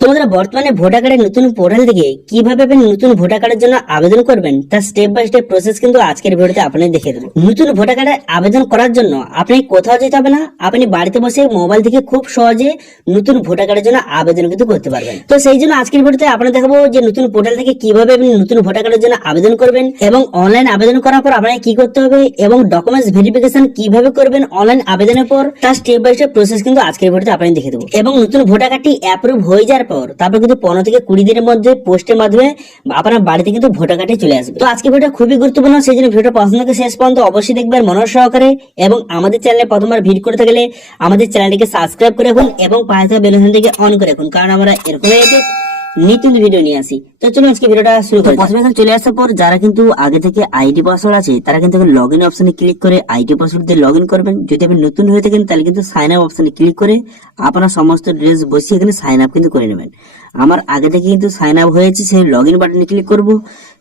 তোমাদের বর্তমানে ভোটার কার্ডের নতুন পোর্টাল থেকে কীভাবে আপনি নতুন ভোটার কার্ডের জন্য আবেদন করবেন তার স্টেপ বাই স্টেপ প্রসেস কিন্তু আজকের ভিডিওতে আপনাদের দেখে দেবো। নতুন ভোটার কার্ডের আবেদন করার জন্য আপনি কোথাও যেতে হবে না, আপনি বাড়িতে বসে মোবাইল থেকে খুব সহজে নতুন ভোটার কার্ডের জন্য আবেদন কিন্তু করতে পারবেন। তো সেই জন্য আজকের ভিডিওতে আপনাদের দেখাবো যে নতুন পোর্টাল থেকে কীভাবে আপনি নতুন ভোটার কার্ডের জন্য আবেদন করবেন এবং অনলাইন আবেদন করার পর আপনাকে কি করতে হবে এবং ডকুমেন্টস ভেরিফিকেশন কীভাবে করবেন অনলাইন আবেদনের পর তার স্টেপ বাই স্টেপ প্রসেস কিন্তু আজকের ভিডিওতে আপনাদের দেখে দেবো। এবং নতুন ভোটার কার্ডটি অ্যাপ্রুভ হয়ে যাওয়ার পর, তারপর কিন্তু পনেরো থেকে কুড়ি দিনের মধ্যে পোস্টের মাধ্যমে আপনার বাড়িতে কিন্তু ভোটার কার্ডে চলে আসবে। তো আজকে ভিডিও খুবই গুরুত্বপূর্ণ সেই জন্য ভিডিও পছন্দ শেষ পর্যন্ত অবশ্যই দেখবেন মনোর সহকারে এবং আমাদের চ্যানেলে প্রথমবার ভিড় করতে গেলে আমাদের চ্যানেলটিকে সাবস্ক্রাইব করে রাখুন এবং পাশে বেলুন থেকে অন করে রাখুন, কারণ আমরা এরকম নিত্য ভিডিও নিয়ে আসি। তো চলুন আজকে ভিডিওটা শুরু করি। প্রথমে এখানে চলে আসার পর যারা কিন্তু আগে থেকে আইডি পাসওয়ার্ড আছে, তারা কিন্তু লগ ইন অপশনে ক্লিক করে আইডি পাসওয়ার্ড দিয়ে লগ ইন করবেন। যদি আপনি নতুন হয়ে থাকেন, তাহলে কিন্তু সাইন আপ অপশনে ক্লিক করে আপনার সমস্ত ড্রেস বসিয়ে এখানে সাইন আপ কিন্তু করে নেবেন। আমার আগে থেকে কিন্তু সাইন আপ হয়েছে, সেই লগ ইন বাটনে ক্লিক করব।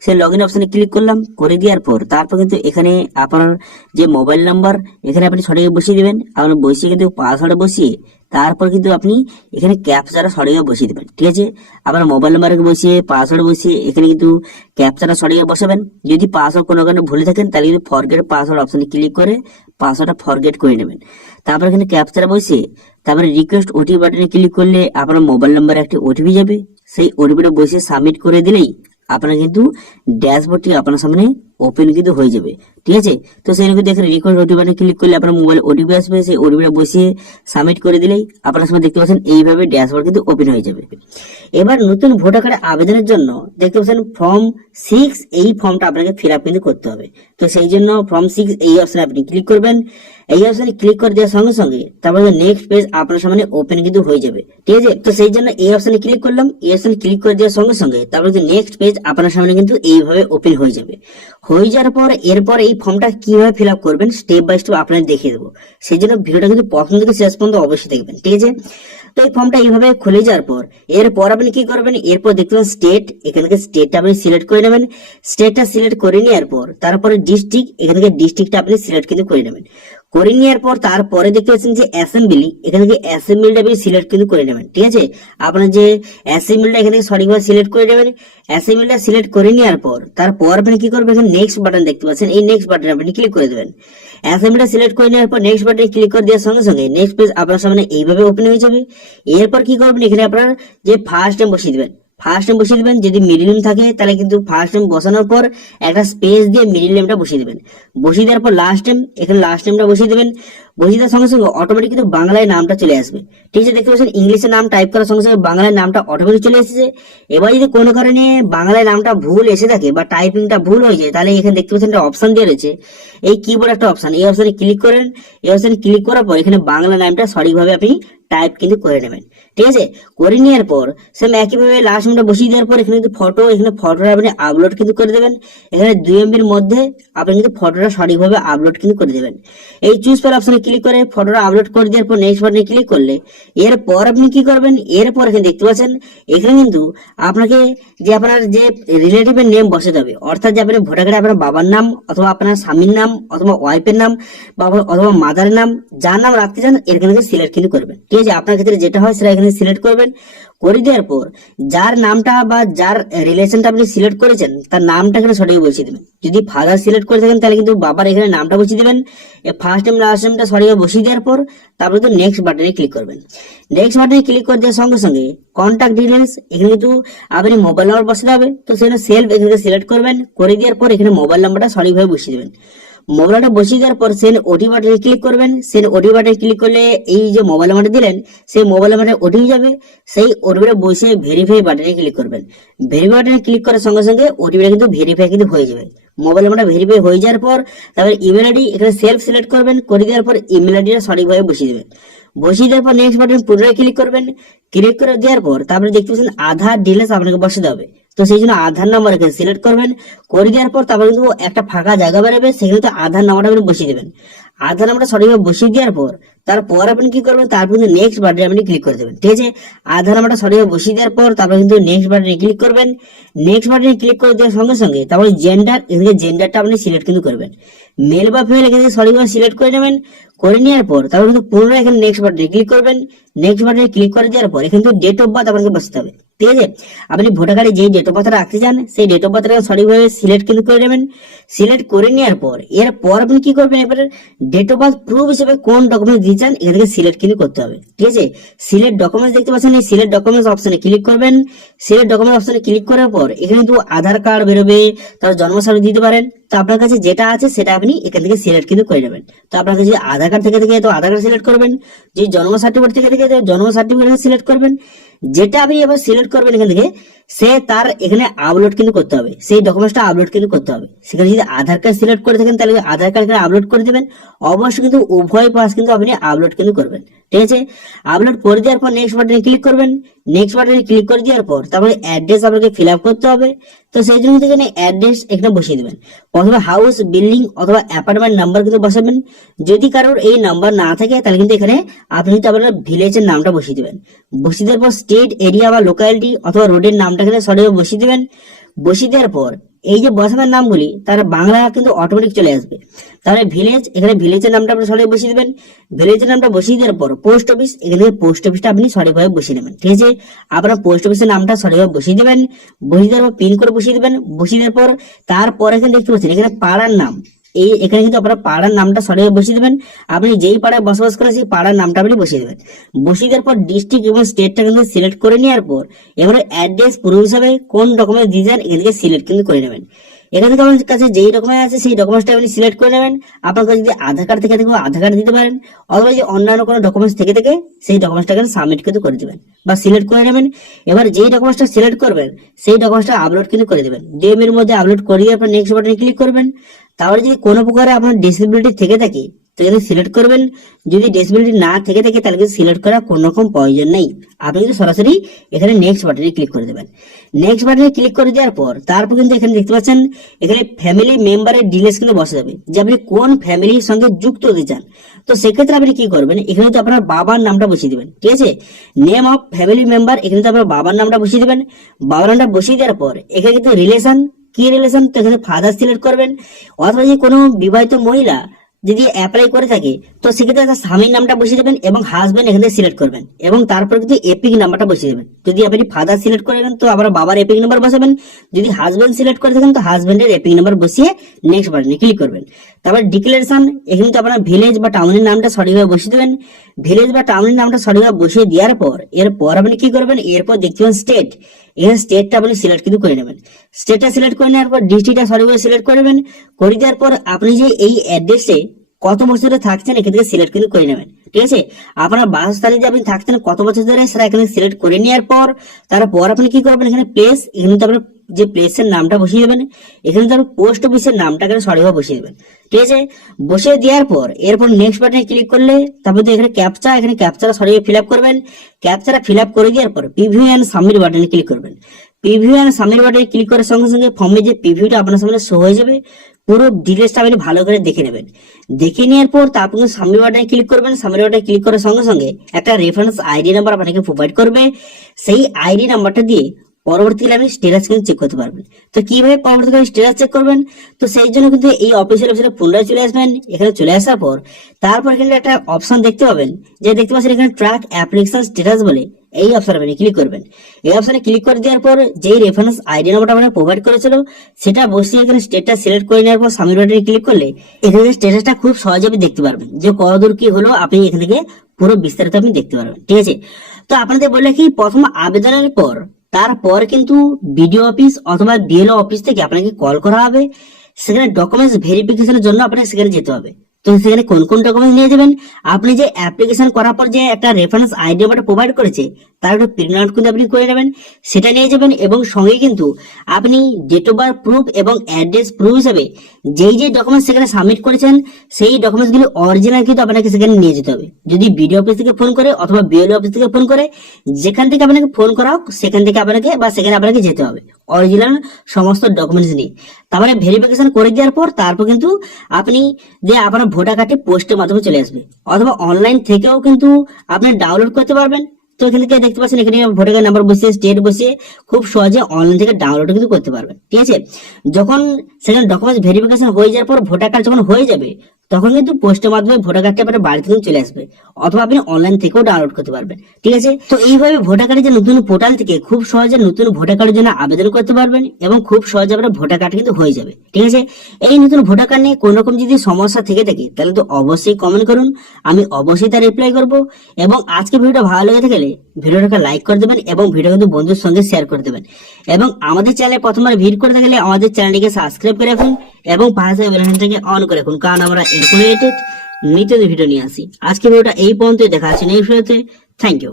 সেই লগ ইন অপশনে ক্লিক করলাম, করে দেওয়ার পর তারপর কিন্তু এখানে আপনার যে মোবাইল নাম্বার এখানে আপনি সঠিক বসিয়ে দিবেন। আপনার বসিয়ে কিন্তু পাসওয়ার্ড বসিয়ে তারপর কিন্তু আপনি এখানে ক্যাপচারা সঠিক বসিয়ে দেবেন, ঠিক আছে? আপনার মোবাইল নাম্বার বসিয়ে পাসওয়ার্ড বসিয়ে এখানে কিন্তু ক্যাপচারা সঠিক বসাবেন। যদি পাসওয়ার্ড কোনো কারণে ভুলে থাকেন, তাহলে কিন্তু ফরগেট পাসওয়ার্ড অপশনে ক্লিক করে পাসওয়ার্ডটা ফরগেট করে নেবেন। তারপর এখানে ক্যাপচারা বসিয়ে, তারপরে রিকোয়েস্ট ওটিপি বাটনে ক্লিক করলে আপনার মোবাইল নাম্বারে একটি ওটিপি যাবে। সেই ওটিপিটা বসিয়ে সাবমিট করে দিলেই আপনার কিন্তু ড্যাশবোর্ডটি আপনার সামনে ওপেন কিন্তু হয়ে যাবে। ঠিক আছে? তো সেই কিন্তু এখানে রিকোয়েস্ট ওটিপি ক্লিক করলে আপনার মোবাইল ওটিপি আসবে, সেই ওটিপিটা বসিয়ে সাবমিট করে দিলেই আপনার সামনে দেখতে পাচ্ছেন এইভাবে ড্যাশবোর্ড কিন্তু ওপেন হয়ে যাবে। এবার নতুন ভোটার কার্ড আবেদনের জন্য দেখতে পাচ্ছেন ফর্ম সিক্স এই ফর্মটা আপনাকে ফিল আপ কিন্তু করতে হবে। তো সেই জন্য ফর্ম সিক্স এই অপশনে আপনি ক্লিক করবেন। এই অপশনে ক্লিক করে দেওয়ার সঙ্গে সঙ্গে তারপরে নেক্সট পেজ আপনার সামনে ওপেন কিন্তু হয়ে যাবে। ঠিক আছে? তো সেই জন্য এই অপশনে ক্লিক করলাম। এই অপশনে ক্লিক করে দেওয়ার সঙ্গে সঙ্গে তারপরে নেক্সট পেজ আপনার সামনে কিন্তু এইভাবে ওপেন হয়ে যাবে। হয়ে যাওয়ার পর এরপর এই ফর্মটা কীভাবে ফিল আপ করবেন স্টেপ বাই স্টেপ আপনাদের দেখিয়ে দেবো। সেই জন্য ভিডিওটা কিন্তু প্রথম থেকে শেষ পর্যন্ত অবশ্যই দেখবেন। ঠিক আছে? তো এই ফর্মটা এইভাবে খুলে যাওয়ার পর এরপর আপনি কি করবেন? এরপর দেখবেন স্টেট এখান থেকে স্টেটটা আপনি সিলেক্ট করে নেবেন। স্টেটটা সিলেক্ট করে নেওয়ার পর তারপরে ডিস্ট্রিক্ট এখান থেকে ডিস্ট্রিক্টটা আপনি সিলেক্ট কিন্তু করে নেবেন। করে নেওয়ার পর তারপরে দেখতে পাচ্ছেন যে অ্যাসেম্বলি এখান থেকে অ্যাসেম্বলিটা আপনি সিলেক্ট কিন্তু করে নেবেন, ঠিক আছে? আপনার যে অ্যাসেম্বলিটা এখান সঠিকভাবে সিলেক্ট করে নেবেন অ্যাসেম্বলিটা সিলেক্ট করে নেওয়ার পর, তারপর আপনি কি করবেন? এখানে নেক্সট বাটন দেখতে পাচ্ছেন, এই নেক্সট বাটনে আপনি ক্লিক করে দেবেন। অ্যাসেম্বলিটা সিলেক্ট করে নেওয়ার পর নেক্সট বাটনে ক্লিক করে দেওয়ার সঙ্গে সঙ্গে নেক্সট পেজ আপনার সামনে এইভাবে ওপেন হয়ে যাবে। এরপর কি করবেন? এখানে আপনার যে ফার্স্ট টাইম বসিয়ে দেবেন ফার্স্ট নেম বসিয়ে দেবেন, যদি মিডিল নেম থাকে, তাহলে কিন্তু ফার্স্ট নেম বসানোর পর একটা স্পেস দিয়ে মিডিল নেমটা বসিয়ে দেবেন। বসিয়ে দেওয়ার পর লাস্ট নেম এখানে লাস্ট নেমটা বসিয়ে দিবেন। বসিয়ে সঙ্গে সঙ্গে অটোমেটিক কিন্তু বাংলায় নামটা চলে আসবে। ঠিক আছে, দেখতে পাচ্ছেন, ইংলিশে নাম টাইপ করার সঙ্গে সঙ্গে বাংলায় নামটা অটোমেটিক চলে এসেছে। এবার যদি কোনো কারণে বাংলায় নামটা ভুল এসে থাকে বা টাইপিংটা ভুল হয়ে যায়, তাহলে এখানে দেখতে পাচ্ছেন একটা অপশন দিয়ে রয়েছে। এই কিবোর্ড একটা অপশন এই অপশনে ক্লিক করেন। এই অপশনে ক্লিক করার পর এখানে বাংলা নামটা সঠিকভাবে আপনি টাইপ কিন্তু করে নেবেন। ঠিক আছে? করে নেওয়ার পর সেম একইভাবে লাস্ট নামটা বসিয়ে দেওয়ার পর এখানে কিন্তু ফটো এখানে ফটোটা আপনি আপলোড কিন্তু করে দেবেন। এখানে দুই এমবির মধ্যে আপনি কিন্তু ফটোটা সঠিকভাবে আপলোড কিন্তু করে দেবেন। এই চুজ ফাইল অপশনে ক্লিক করে ফটোটা আপলোড করে দেওয়ার পর নেক্সট বাটনে ক্লিক করলে, এরপর আপনি কি করবেন? এরপর এখানে দেখতে পাচ্ছেন, এখানে কিন্তু আপনাকে যে আপনার যে রিলেটিভের নেম বসাতে হবে, অর্থাৎ যে আপনার ভোটার কার্ডে আপনার বাবার নাম অথবা আপনার স্বামীর নাম অথবা ওয়াইফের নাম বা অথবা মাদারের নাম, যার নাম রাখতে চান এখানে সিলেক্ট কিন্তু করবেন। ঠিক আছে? আপনার ক্ষেত্রে যেটা হয়, সেটা এখানে সিলেক্ট করবেন। করে দেওয়ার পর, যার নামটা বা যার রিলেশনটা আপনি সিলেক্ট করেছেন, তার নামটা এখানে সঠিক বসিয়ে দেবেন। যদি ফাদার সিলেক্ট করে থাকেন, তাহলে কিন্তু বাবার এখানে নামটা বসিয়ে দেবেন। ফার্স্ট টাইম লাস্ট টাইমটা সঠিক বসিয়ে দেওয়ার পর, তারপর তো নেক্সট বাটনে ক্লিক করবেন। নেক্সট বাটনে ক্লিক করে দেওয়ার সঙ্গে সঙ্গে কন্ট্যাক্ট ডিটেলস এখানে কিন্তু আপনি মোবাইল নাম্বার বসাতে হবে। তো সেখানে সেলফ এখানে সিলেক্ট করবেন, করে দেওয়ার পর এখানে মোবাইল নাম্বারটা সঠিকভাবে বসিয়ে দেবেন। মোবাইলটা বসিয়ে দেওয়ার পর সেন ওটি বাটনে ক্লিক করবেন। সেন ওটি বাটনে ক্লিক করলে এই যে মোবাইল নাম্বার দিলেন, সেই মোবাইল নাম্বারে ওটি যাবে। সেই ওটিপিটা বসে ভেরিফাই বাটনে ক্লিক করবেন। ভেরিফাই বাটনে ক্লিক করার সঙ্গে সঙ্গে ওটিপিটা কিন্তু ভেরিফাই কিন্তু হয়ে যাবে। মোবাইল নাম্বারটা ভেরিফাই হয়ে যাওয়ার পর, তারপর ইমেল আইডি এখানে সেলফ সিলেক্ট করবেন। করে দেওয়ার পর ইমেল আইডিটা সঠিকভাবে বসিয়ে দেবেন। বসিয়ে দেওয়ার পর নেক্সট বাটন পুনরায় ক্লিক করবেন। ক্লিক করে দেওয়ার পর তারপরে দেখতে পাচ্ছেন আধার ডিটেলস আপনাকে বসাতে হবে। তো সেই জন্য আধার নাম্বার এখানে সিলেক্ট করবেন। করে দেওয়ার পর তারপরে কিন্তু একটা ফাঁকা জায়গা বেরোবে, সেখানে তো আধার নাম্বারটা আপনি বসিয়ে দেবেন। আধার নাম্বারটা সঠিকভাবে বসিয়ে দেওয়ার পর তারপর আপনি কি করবেন? তারপর কিন্তু নেক্সট বাটনে আপনি ক্লিক করে দেবেন। ঠিক আছে? আধার নাম্বারটা সঠিকভাবে বসিয়ে দেওয়ার পর তারপর কিন্তু নেক্সট বাটনে ক্লিক করবেন। নেক্সট বাটনে ক্লিক করে দেওয়ার সঙ্গে সঙ্গে তারপরে জেন্ডার এখানে জেন্ডারটা আপনি সিলেক্ট কিন্তু করবেন। মেল বা ফিমেল এখানে সঠিকভাবে সিলেক্ট করে নেবেন। করে নেওয়ার পর তারপর কিন্তু পুনরায় এখানে নেক্সট বাটনে ক্লিক করবেন। নেক্সট বাটনে ক্লিক করে দেওয়ার পর এখানে ডেট অফ বার্থ আপনাকে বসতে হবে। ঠিক আছে? আপনি ভোটার কার্ডে যেই ডেট অফ বার্থ রাখতে চান, সেই ডেট অফ বার্থটা সঠিকভাবে সিলেক্ট কিন্তু করে নেবেন। সিলেক্ট করে নেওয়ার পর এরপর আপনি কি করবেন এবারে? ডেট অফ বার্থ প্রুফ হিসেবে কোন ডকুমেন্ট দিতে চান, এখান থেকে সিলেক্ট কিন্তু করতে হবে। ঠিক আছে? সিলেক্ট ডকুমেন্টস দেখতে পাচ্ছেন, এই সিলেক্ট ডকুমেন্টস অপশনে ক্লিক করবেন। সিলেক্ট ডকুমেন্ট অপশনে ক্লিক করার পর, এখানে কিন্তু আধার কার্ড বেরোবে, তার জন্ম সার্টিফিকেট দিতে পারেন। তো আপনার কাছে যেটা আছে, সেটা আপনি এখান থেকে সিলেক্ট কিন্তু করে নেবেন। তো আপনার কাছে যদি আধার কার্ড থেকে থেকে তো আধার কার্ড সিলেক্ট করবেন, যে জন্ম সার্টিফিকেট থেকে থেকে জন্ম সার্টিফিকেট সিলেক্ট করবেন। যেটা আপনি এবার সিলেক্ট করবেন এখান থেকে, সে তার এখানে আপলোড কিন্তু করতে হবে। সেই ডকুমেন্টসটা আপলোড কিন্তু করতে হবে। সেখানে যদি আধার কার্ড সিলেক্ট করে থাকেন, তাহলে আধার কার্ড এখানে আপলোড করে দেবেন। অবশ্যই কিন্তু উভয় পাস কিন্তু আপনি আপলোড কিন্তু করবেন। ঠিক আছে? আপলোড করে দেওয়ার পর নেক্সট বাটনে ক্লিক করবেন। নেক্সট বাটনে ক্লিক করে দেওয়ার পর তারপরে অ্যাড্রেস আপনাকে ফিল আপ করতে হবে। তো সেই জন্য এখানে অ্যাড্রেস এখানে বসিয়ে দেবেন। অথবা হাউস বিল্ডিং অথবা অ্যাপার্টমেন্ট নাম্বার কিন্তু বসাবেন। যদি কারোর এই নাম্বার না থাকে, তাহলে কিন্তু এখানে আপনি কিন্তু আপনার ভিলেজের নামটা বসিয়ে দেবেন। বসিয়ে দেওয়ার পর স্টেট এরিয়া বা লোকালিটি অথবা রোডের নামটা এখানে সঠিকভাবে বসিয়ে দেবেন। বসিয়ে দেওয়ার পর এই যে বসানোর নামগুলি, তার বাংলা কিন্তু অটোমেটিক চলে আসবে। তাহলে ভিলেজ এখানে ভিলেজের নামটা আপনি সঠিক বসিয়ে দেবেন। ভিলেজের নামটা বসিয়ে দেওয়ার পর পোস্ট অফিস এখানে পোস্ট অফিসটা আপনি সঠিকভাবে বসিয়ে নেবেন। ঠিক আছে? আপনার পোস্ট অফিসের নামটা সঠিকভাবে বসিয়ে দেবেন। বসিয়ে দেওয়ার পর পিন করে বসিয়ে দেবেন। বসিয়ে দেওয়ার পর তারপর এখানে দেখতে পাচ্ছেন এখানে পাড়ার নাম। এই এখানে কিন্তু আপনার পাড়ার নামটা সরিয়ে বসিয়ে দেবেন। আপনি যেই পাড়ায় বসবাস করেন, সেই পাড়ার নামটা আপনি বসিয়ে দেবেন। বসিয়ে দেওয়ার পর ডিস্ট্রিক্ট এবং স্টেটটা কিন্তু সিলেক্ট করে নেওয়ার পর, এবারে অ্যাড্রেস প্রুফ হিসাবে কোন ডকুমেন্ট দিয়ে যান এখান থেকে সিলেক্ট কিন্তু করে নেবেন। এখান আপনার কাছে যেই ডকুমেন্ট আছে, সেই ডকুমেন্টসটা আপনি সিলেক্ট করে নেবেন। আপনার কাছে যদি আধার কার্ড থেকে থাকে আধার কার্ড দিতে পারেন, অথবা যে অন্যান্য কোনো ডকুমেন্টস থেকে থেকে, সেই ডকুমেন্টসটা এখানে সাবমিট কিন্তু করে দেবেন বা সিলেক্ট করে নেবেন। এবার যেই ডকুমেন্টসটা সিলেক্ট করবেন, সেই ডকুমেন্টসটা আপলোড কিন্তু করে দেবেন। ডিএম এর মধ্যে আপলোড করিয়ে আপনার নেক্সট বাটনে ক্লিক করবেন। তাহলে যদি কোনো প্রকারে আপনার ডিসেবিলিটি থেকে থাকে তো এখানে সিলেক্ট করবেন, যদি ডিসেবিলিটি না থেকে থাকে, তাহলে কিন্তু সিলেক্ট করার কোনো রকম প্রয়োজন নেই। আপনি কিন্তু সরাসরি এখানে নেক্সট বাটনে ক্লিক করে দেবেন। নেক্সট বাটনে ক্লিক করে দেওয়ার পর, তারপর কিন্তু এখানে দেখতে পাচ্ছেন, এখানে ফ্যামিলি মেম্বারের ডিটেলস কিন্তু বসে যাবে। যে আপনি কোন ফ্যামিলির সঙ্গে যুক্ত হতে চান। তো সেক্ষেত্রে আপনি কি করবেন, এখানে তো আপনার বাবার নামটা বসিয়ে দিবেন, ঠিক আছে? নেম অফ ফ্যামিলি মেম্বার এখানে তো আপনার বাবার নামটা বসিয়ে দেবেন। বাবার নামটা বসিয়ে দেওয়ার পর, এখানে কিন্তু রিলেশন কি রিলেশন তো এখানে ফাদার সিলেক্ট করবেন। অথবা যে কোনো বিবাহিত মহিলা যদি অ্যাপ্লাই করে থাকে, তো সেক্ষেত্রে তার স্বামীর নামটা বসিয়ে দেবেন এবং হাজবেন্ড এখানে সিলেক্ট করবেন। এবং তারপর কিন্তু এপিক নাম্বারটা বসিয়ে দেবেন। যদি আপনি ফাদার সিলেক্ট করে তো আবার বাবার এপিক নাম্বার বসাবেন। যদি হাজবেন্ড সিলেক্ট করে থাকেন, তো হাজবেন্ডের এপিক নাম্বার বসিয়ে নেক্সট বাটনে ক্লিক করবেন। তারপর ডিক্লারেশন এখানে তো আপনার ভিলেজ বা টাউনের নামটা সঠিকভাবে বসিয়ে দেবেন। ভিলেজ বা টাউনের নামটা সঠিকভাবে বসিয়ে দেওয়ার পর, এরপর আপনি কি করবেন? এরপর দেখতে পাবেন স্টেট এখানে স্টেটটা আপনি সিলেক্ট কিন্তু করে নেবেন। স্টেটটা সিলেক্ট করে নেওয়ার পর ডিস্ট্রিক্টটা সরি বলে সিলেক্ট করে নেবেন। করে দেওয়ার পর আপনি যে এই অ্যাড্রেসে কত বছর ধরে থাকছেন এখান থেকে সিলেক্ট কিন্তু করে নেবেন। ঠিক আছে? আপনার বাসস্থানে যে আপনি থাকছেন কত বছর ধরে সেটা এখানে সিলেক্ট করে নেওয়ার পর, তারপর আপনি কি করবেন? এখানে প্লেস এখানে তো আপনার যে প্লেসের নামটা বসিয়ে দেবেন, এখানে তো পোস্ট অফিসের নামটা এখানে সঠিকভাবে বসিয়ে দেবেন। ঠিক আছে? বসিয়ে দেওয়ার পর, এরপর নেক্সট বাটনে ক্লিক করলে, তারপর তো এখানে ক্যাপচা এখানে ক্যাপচারা সঠিকভাবে ফিল আপ করবেন। ক্যাপচারা ফিল আপ করে দেওয়ার পর প্রিভিউ অ্যান্ড সাবমিট বাটনে ক্লিক করবেন। প্রিভিউ অ্যান্ড সাবমিট বাটনে ক্লিক করার সঙ্গে সঙ্গে ফর্মে যে প্রিভিউটা আপনার সামনে শো হয়ে যাবে, পুরো ডিটেলসটা আপনি ভালো করে দেখে নেবেন। দেখে নেওয়ার পর তারপর সাবমিট বাটনে ক্লিক করবেন। সাবমিট বাটনে ক্লিক করার সঙ্গে সঙ্গে একটা রেফারেন্স আইডি নাম্বার আপনাকে প্রোভাইড করবে। সেই আইডি নাম্বারটা দিয়ে পরবর্তীকালে আপনি স্টেটাস কিন্তু চেক করতে পারবেন। তো কীভাবে পরবর্তীকালে স্টেটাস চেক করবেন? তো সেই জন্য কিন্তু এই অফিসিয়াল অফিসে পুনরায় চলে আসবেন। এখানে চলে আসার পর তারপর এখানে একটা অপশন দেখতে পাবেন, যে দেখতে পাচ্ছেন এখানে ট্র্যাক অ্যাপ্লিকেশন স্টেটাস বলে এই অপশন আপনি ক্লিক করবেন। এই অপশনে ক্লিক করে দেওয়ার পর যেই রেফারেন্স আইডি নাম্বারটা আপনার প্রোভাইড করেছিল, সেটা বসিয়ে এখানে স্টেটটা সিলেক্ট করে নেওয়ার পর সাবমিট বাটনে ক্লিক করলে এখানে স্টেটাসটা খুব সহজে আপনি দেখতে পারবেন, যে কতদূর কি হলো আপনি এখান থেকে পুরো বিস্তারিত আপনি দেখতে পারবেন। ঠিক আছে? তো আপনাদের বলে কি প্রথম আবেদনের পর তারপর কিন্তু বিডিও অফিস অথবা বিএলও অফিস থেকে আপনাকে কল করা হবে। সেখানে ডকুমেন্টস ভেরিফিকেশনের জন্য আপনাকে সেখানে যেতে হবে। তো সেখানে কোন কোন ডকুমেন্টস নিয়ে যাবেন? আপনি যে অ্যাপ্লিকেশন করার পর যে একটা রেফারেন্স আইডি নাম্বারটা প্রোভাইড করেছে, তার একটা প্রিন্ট আউট কিন্তু আপনি করে নেবেন। সেটা নিয়ে যাবেন এবং সঙ্গে কিন্তু আপনি ডেট অফ বার্থ প্রুফ এবং অ্যাড্রেস প্রুফ হিসেবে যেই যে ডকুমেন্টস সেখানে সাবমিট করেছেন, সেই ডকুমেন্টসগুলি অরিজিনাল কিন্তু আপনাকে সেখানে নিয়ে যেতে হবে। যদি বিডিও অফিস থেকে ফোন করে অথবা বিএলও অফিস থেকে ফোন করে, যেখান থেকে আপনাকে ফোন করা হোক, সেখান থেকে আপনাকে বা সেখানে আপনাকে যেতে হবে। অরিজিনাল সমস্ত ডকুমেন্টস নিয়ে তারপরে ভেরিফিকেশন করে দেওয়ার পর তারপর কিন্তু আপনি যে আপনার ভোটার কার্ডটি পোস্টের মাধ্যমে চলে আসবে, অথবা অনলাইন থেকেও কিন্তু আপনি ডাউনলোড করতে পারবেন। তো এখান থেকে দেখতে পাচ্ছেন এখানে ভোটার কার্ড নাম্বার বসিয়ে স্টেট বসিয়ে খুব সহজে অনলাইন থেকে ডাউনলোড কিন্তু করতে পারবেন। ঠিক আছে? যখন সেখানে ডকুমেন্টস ভেরিফিকেশন হয়ে যাওয়ার পর ভোটার কার্ড যখন হয়ে যাবে তখন কিন্তু পোস্টের মাধ্যমে ভোটার কার্ডটা আপনার বাড়িতে কিন্তু চলে আসবে অথবা আপনি অনলাইন থেকেও ডাউনলোড করতে পারবেন, ঠিক আছে? তো এইভাবে ভোটার কার্ডের যে নতুন পোর্টাল থেকে খুব সহজে নতুন ভোটার কার্ডের জন্য আবেদন করতে পারবেন এবং খুব সহজে আপনার ভোটার কার্ড কিন্তু হয়ে যাবে, ঠিক আছে? এই নতুন ভোটার কার্ড নিয়ে কোন রকম যদি সমস্যা থেকে থাকে, তাহলে তো অবশ্যই কমেন্ট করুন, আমি অবশ্যই তার রিপ্লাই করব এবং আজকে ভিডিওটা ভালো লেগে থাকলে ভিডিওটাকে লাইক করে দেবেন এবং ভিডিও কিন্তু বন্ধুর সঙ্গে শেয়ার করে দেবেন এবং আমাদের চ্যানেলে প্রথমবার ভিড় করে থাকলে আমাদের চ্যানেলটিকে সাবস্ক্রাইব করে রাখুন এবং পাশে বেলাইকনটাকে অন করে রাখুন, কারণ আমরা এরকম রিলেটেড নিত্য ভিডিও নিয়ে আসি। আজকে ভিডিওটা এই পর্যন্তই। দেখা আছে নেক্সট ভিডিওতে। Thank you